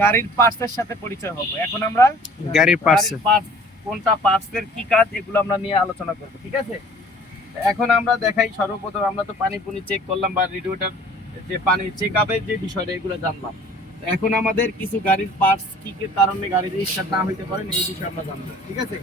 গাড়ির পার্টসের সাথে পরিচয় হব। এখন আমরা গাড়ির পার্টস কোনটা পার্টসের কি কাজ এগুলো আমরা নিয়ে আলোচনা করব ঠিক আছে? এখন আমরা দেখাই সর্বপ্রথম আমরা তো পানি পুনি চেক করলাম বা রেডিওটার যে পানি চেক আপের যে বিষয়টা এগুলো জানলাম। এখন আমাদের কিছু গাড়ির পার্টস কি কি কারণে গাড়ির স্টার্ট না হইতে পারে এই বিষয়ে আমরা জানব ঠিক আছে?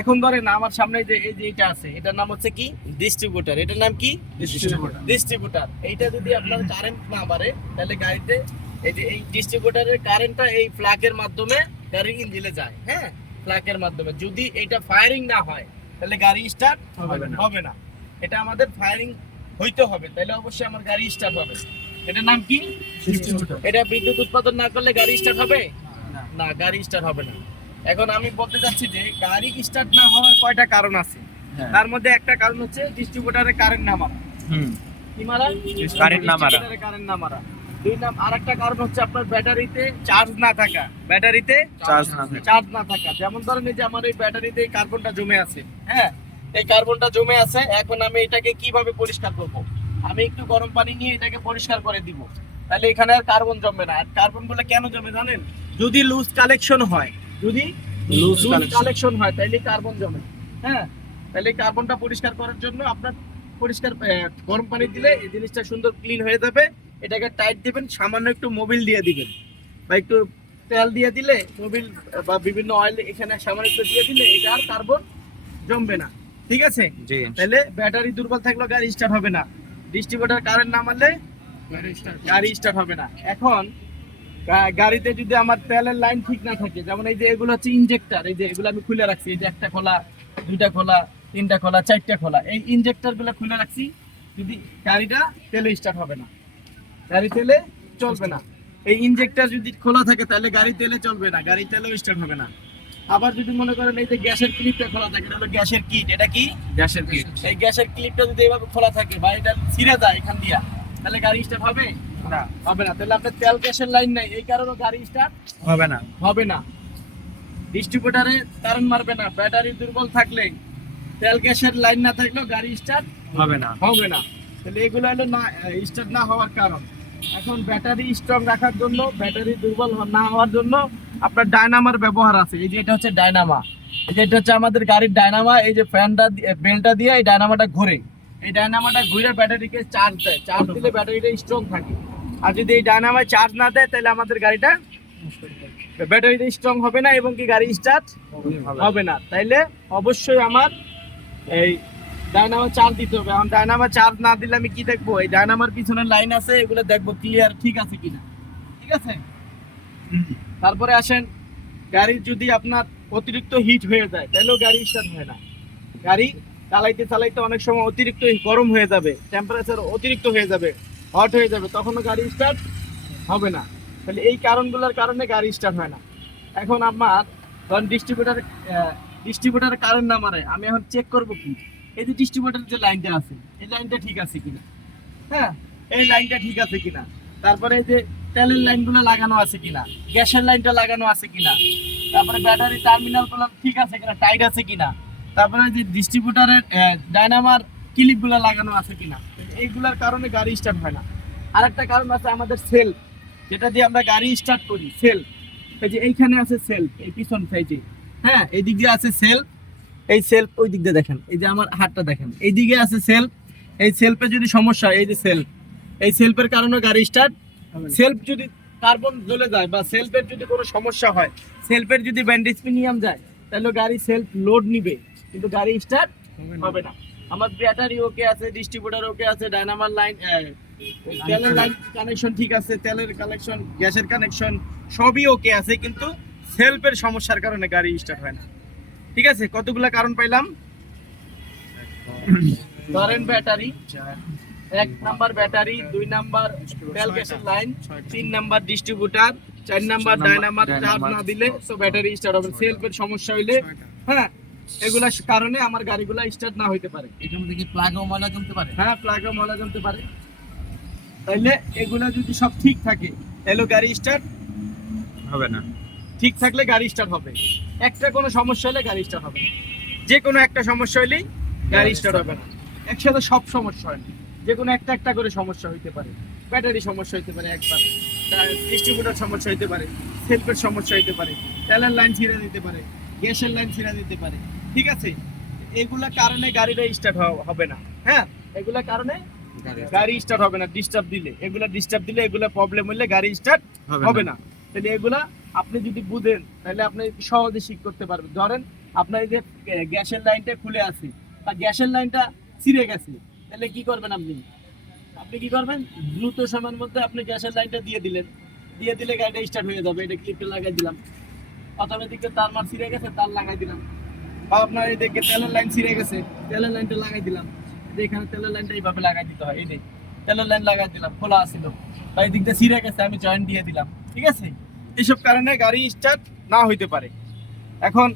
এখন ধরেন আমার সামনে যে এই যে এটা আছে এটার নাম হচ্ছে কি? ডিস্ট্রিবিউটার এটার নাম কি? Distributor. ডিস্ট্রিবিউটার এইটা যদি আপনার কারেন্ট না বাড়ে তাহলে গাড়িতে এই যে এই ডিস্ট্রিবিউটারের কারেন্টটা এই ফ্ল্যাগের মাধ্যমে গাড়ির ইঞ্জিনে যায় হ্যাঁ? ফ্ল্যাগের মাধ্যমে। যদি এটা ফায়ারিং না হয় তাহলে গাড়ি স্টার্ট হবে না। এটা আমাদের ফায়ারিং হইতে হবে। তাহলে অবশ্যই আমার গাড়ি স্টার্ট হবে। এটার নাম কি? এটা বিদ্যুৎ উৎপাদন না করলে গাড়ি স্টার্ট হবে? না। গাড়ি স্টার্ট হবে না। এখন আমি বলতে চাচ্ছি যে গাড়ি স্টার্ট না হওয়ার কয়টা কারণ আছে? হ্যাঁ। তার মধ্যে একটা কারণ হচ্ছে ডিস্ট্রিবিউটারে কারেন্ট না মারা। হুম। কি মারা? Current না মারা। Current না মারা। দুই নাম আরেকটা কারণ হচ্ছে আপনার ব্যাটারিতে চার্জ না থাকা। ব্যাটারিতে চার্জ না থাকে। চার্জ না থাকা। যেমন ধরেন এই যে আমার এই ব্যাটারিতে এই কার্বনটা জমে আছে হ্যাঁ? এই কার্বনটা জমে আছে এখন আমি এটাকে কীভাবে পরিষ্কার করব? আমি একটু গরম পানি নিয়ে এটাকে পরিষ্কার করে দিব। তাহলে এখানে আর কার্বন জমবে না। আর কার্বনগুলো কেন জমে জানেন? যদি লুজ কালেকশন হয় যদি লুজ। কালেকশন হয় তাহলে কার্বন জমে। হ্যাঁ? তাহলে কার্বনটা পরিষ্কার করার জন্য আপনার পরিষ্কার গরম পানি দিলে এই জিনিসটা সুন্দর ক্লিন হয়ে যাবে। এটাকে টাইট দিবেন সামান্য একটু মোবিল দিয়ে দিবেন। বা একটু তেল দিয়ে দিলে মোবিল বা বিভিন্ন অয়েল এখানে সামান্য একটু দিয়ে দিলে এটা আর কার্বন জমবে না। ঠিক আছে? তাহলে ব্যাটারি দুর্বল থাকলেও গাড়ি স্টার্ট হবে না। ডিস্ট্রিবিউটার কারেন্ট না মারলে গাড়ি স্টার্ট হবে না। এখন গা- গাড়িতে যদি আমার তেলের লাইন ঠিক না থাকে যেমন এই যে এগুলো হচ্ছে ইনজেক্টর এই যে এগুলো আমি খুলে রাখছি এই যে একটা খোলা দুইটা খোলা তিনটা খোলা চারটা খোলা এই ইনজেক্টরগুলো খুলে রাখছি যদি গাড়িটা তেলে স্টার্ট হবে না। গাড়ি তেলে চলবে না। এই ইনজেক্টর যদি খোলা থাকে তাহলে গাড়ি তেলে চলবে না। গাড়ি তেলেও স্টার্ট হবে না। আবার যদি মনে করেন এই যে গ্যাসের ক্লিপটা খোলা থাকে এটা হলো গ্যাসের কিট এটা কি? গ্যাসের কিট এই গ্যাসের ক্লিপটা যদি এভাবে খোলা থাকে বা এটা ছিঁড়ে যায় এখান দিয়া তাহলে গাড়ি স্টার্ট হবে? না। হবে না। তাহলে আপনার তেল গ্যাসের লাইন নাই। এই কারণে গাড়ি স্টার্ট হবে না। হবে না। ডিস্ট্রিবিউটারে কারেন্ট মারবে না। ব্যাটারি দুর্বল থাকলে তেল গ্যাসের লাইন না থাকলেও গাড়ি স্টার্ট হবে না। হবে না। তাহলে এগুলো হলো না স্টার্ট না হওয়ার কারণ। এখন ব্যাটারি স্ট্রং রাখার জন্য ব্যাটারি দুর্বল না হওয়ার জন্য আপনার ডায়নামার ব্যবহার আছে। এই যে এটা হচ্ছে ডায়নামা। এই যে এটা হচ্ছে আমাদের গাড়ির ডায়নামা। এই যে ফ্যানটা বেলটা দিয়ে এই ডায়নামাটা ঘোরে। এই ডায়নামাটা ঘুরে ব্যাটারিকে চার্জ দেয়। চার্জ দিলে ব্যাটারিটা স্ট্রং থাকে। আর যদি এই ডায়নামায় চার্জ না দেয় তাহলে আমাদের গাড়িটা ব্যাটারিটা স্ট্রং হবে না এবং কি গাড়ি স্টার্ট হবে না। তাইলে অবশ্যই আমার এই ডায়নামা চার্জ দিতে হবে। এখন ডায়নামা চার্জ না দিলে আমি কি দেখব? এই ডায়নামার পিছনে লাইন আছে, এগুলো দেখব ক্লিয়ার ঠিক আছে কিনা। ঠিক আছে? তারপরে আসেন গাড়ির যদি আপনার অতিরিক্ত হিট হয়ে যায়, তাহলেও গাড়ি স্টার্ট হয় না। গাড়ি চালাইতে চালাইতে অনেক সময় অতিরিক্ত গরম হয়ে যাবে টেম্পারেচার অতিরিক্ত হয়ে যাবে হট হয়ে যাবে, তখনও গাড়ি স্টার্ট হবে না। তাহলে এই কারণগুলোর কারণে গাড়ি স্টার্ট হয় না। এখন আমার, ধরেন ডিস্ট্রিবিউটার ডিস্ট্রিবিউটার কারেন্ট না মারে আমি এখন চেক করব কি? এই যে ডিস্ট্রিবিউটার যে লাইনটা আছে, এই লাইনটা ঠিক আছে কিনা? হ্যাঁ এই লাইনটা ঠিক আছে কিনা? তারপরে এই যে তেলের লাইনগুলো লাগানো আছে কিনা? গ্যাসের লাইনটা লাগানো আছে কিনা? তারপরে ব্যাটারি টার্মিনালগুলো ঠিক আছে কিনা? টাইট আছে কিনা? তারপরে যে ডিস্ট্রিবিউটারের ডায়নামার ক্লিপগুলো লাগানো আছে কিনা? এইগুলোর কারণে গাড়ি স্টার্ট হয় না। আরেকটা কারণ আছে আমাদের সেল যেটা দিয়ে আমরা গাড়ি স্টার্ট করি সেল এই যে এইখানে আছে সেলফ এই পিছন সাইডে হ্যাঁ এই দিক দিয়ে আছে সেলফ এই সেলফ ওই দিক দিয়ে দেখেন। এই যে আমার হাতটা দেখেন। এই দিকে আছে সেলফ এই সেলফে যদি সমস্যা এই যে সেলফ এই সেলফের কারণে গাড়ি স্টার্ট সেলফ যদি কার্বন জ্বলে যায় বা সেলফের যদি কোনো সমস্যা হয় সেলফের যদি ব্যান্ডেজপিনিয়াম যায় তাহলে গাড়ি সেলফ লোড নিবে। কিন্তু গাড়ি স্টার্ট হবে না। আমার ব্যাটারি ওকে আছে ডিস্ট্রিবিউটার ওকে আছে ডায়নামার লাইন তেলের লাইন কানেকশন ঠিক আছে তেলের কানেকশন গ্যাসের কানেকশন সবই ওকে আছে কিন্তু সেলফের সমস্যার কারণে গাড়ি স্টার্ট হয় না। ঠিক আছে কতগুলা কারণ পাইলাম? ধরেন ব্যাটারি এক নাম্বার ব্যাটারি দুই নাম্বার তেল গ্যাসের লাইন তিন নাম্বার ডিস্ট্রিবিউটার চার নাম্বার ডায়নামার চার্জ না দিলে তো ব্যাটারি স্টার্ট হবে। সেলফের সমস্যা হইলে হ্যাঁ এগুলা কারণে আমার গাড়িগুলা স্টার্ট না হইতে পারে। এটার মধ্যে কি প্লাগ ও ময়লা জমতে পারে? হ্যাঁ প্লাগও মলা জমতে পারে। তাইলে এগুলা যদি সব ঠিক থাকে তাহলে গাড়ি স্টার্ট হবে না। ঠিক থাকলে গাড়ি স্টার্ট হবে। একটা কোনো সমস্যা হলে গাড়ি স্টার্ট হবে। না। যে কোনো একটা সমস্যা হলেই গাড়ি স্টার্ট হবে না। একসাথে সব সমস্যা হয়। না যে কোনো একটা একটা করে সমস্যা হইতে পারে। ব্যাটারি সমস্যা হইতে পারে একবার। ডিস্ট্রিবিউটার সমস্যা হতে পারে। সেলফের সমস্যা হতে পারে। তেলের লাইন ছিঁড়ে দিতে পারে। গ্যাসের লাইন ছিঁড়ে দিতে পারে। ঠিক আছে? এগুলা কারণে গাড়িটা স্টার্ট হবে না। হ্যাঁ? এগুলা কারণে গাড়ি স্টার্ট হবে না। ডিস্টার্ব দিলে। এগুলা ডিস্টার্ব দিলে এগুলা প্রবলেম হলে গাড়ি স্টার্ট হবে না। তাহলে এগুলা আপনি যদি বুঝেন, তাহলে আপনি সহজে ঠিক করতে পারবেন। ধরেন, আপনার এই যে গ্যাসের লাইনটা খুলে আছে বা গ্যাসের লাইনটা ছিঁড়ে গেছে, তাহলে কি করবেন আপনি? আপনি কি করবেন? দ্রুত সময়ের মধ্যে আপনি গ্যাসের লাইনটা দিয়ে দিলেন। দিয়ে দিলে গাড়িটা স্টার্ট হয়ে যাবে। এটা ক্লিপটা লাগাই দিলাম। অটোমেটিক তার মার ছিঁড়ে গেছে, তার লাগাই দিলাম। বা আপনার এই দিকে তেলের লাইন ছিঁড়ে গেছে, তেলের লাইনটা লাগাই দিলাম। যে এখানে তেলের লাইনটা এইভাবে লাগাই দিতে হয়, এই যে, তেলের লাইন লাগাই দিলাম, খোলা আছিল বা এই দিকটা ছিঁড়ে গেছে, আমি জয়েন্ট দিয়ে দিলাম। ঠিক আছে? এইসব কারণে গাড়ি স্টার্ট না হইতে পারে। এখন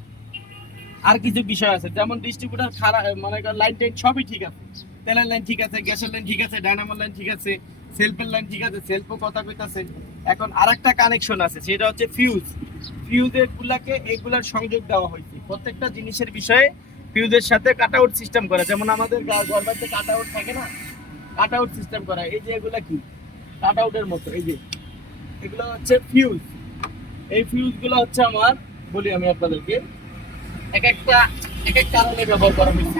আর কিছু বিষয় আছে, যেমন ডিস্ট্রিবিউটার খারাপ মানে লাইন টাইন সবই ঠিক আছে। তেলের লাইন ঠিক আছে, গ্যাসের লাইন ঠিক আছে ডায়নামোর লাইন ঠিক আছে সেলফের লাইন ঠিক আছে সেলফও কথা কইতাছে। এখন আরেকটা কানেকশন আছে, সেটা হচ্ছে ফিউজ ফিউজের গুলাকে এগুলার সংযোগ দেওয়া হয়েছে। প্রত্যেকটা জিনিসের বিষয়ে ফিউজের সাথে কাট আউট সিস্টেম করা। যেমন আমাদের গরবাতে কাট আউট থাকে না? কাট আউট সিস্টেম করা। এই যে এগুলা কি? কাট আউটের মতো, এই যে এগুলো হচ্ছে ফিউজ এই ফিউজগুলো হচ্ছে আমার, বলি আমি আপনাদেরকে, এক একটা, এক এক কারণে ব্যবহার করা হয়েছে।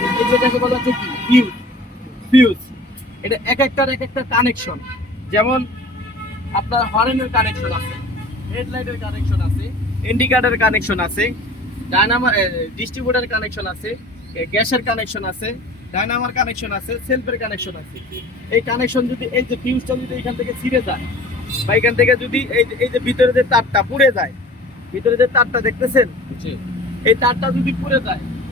এই বলা হচ্ছে কি? ফিউজ ফিউজ এটা এক একটার এক একটা কানেকশন যেমন আপনার হরেনের কানেকশন আছে হেডলাইটের কানেকশন আছে ইন্ডিকেটরের কানেকশন আছে ডায়নামার ডিস্ট্রিবিউটার কানেকশন আছে গ্যাসের কানেকশন আছে ডায়নামার কানেকশন আছে সেলফের কানেকশন আছে। এই কানেকশন যদি, এই যে ফিউজটা যদি এখান থেকে ছিঁড়ে যায় বা এখান থেকে যদি এই যে- এই যে ভিতরে যে তারটা পুড়ে যায় ভিতরে যে তারটা দেখতেছেন? এই তারটা যদি পুড়ে যায়